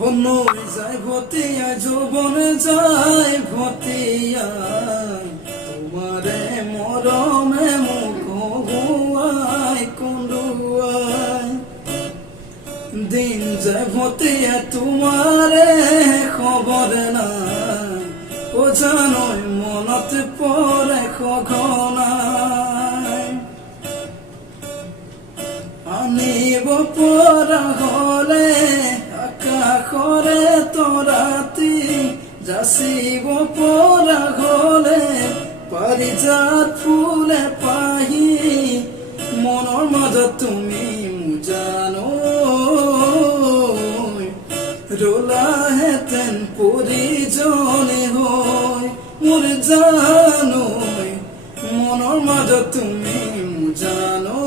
বনই যায় ভতিয়া যৌবনে যায় ভতিয়া তোমারে মরমে মুখ হুয়াই কুন্ডুয়াই দিন যায় ভতিয়া তোমারে খবর নাই ও জানই মনত পরে খঘনাই আনিব পরা হলে আকাশরে তৰাতি যাচিব পৰা হলে পাৰিজাত ফুলে পাহি মনৰ মাজত তুমি জানো ৰলাহেঁতেন পৰিজনে হৈ মোৰ জানো মনৰ মাজত তুমি জানো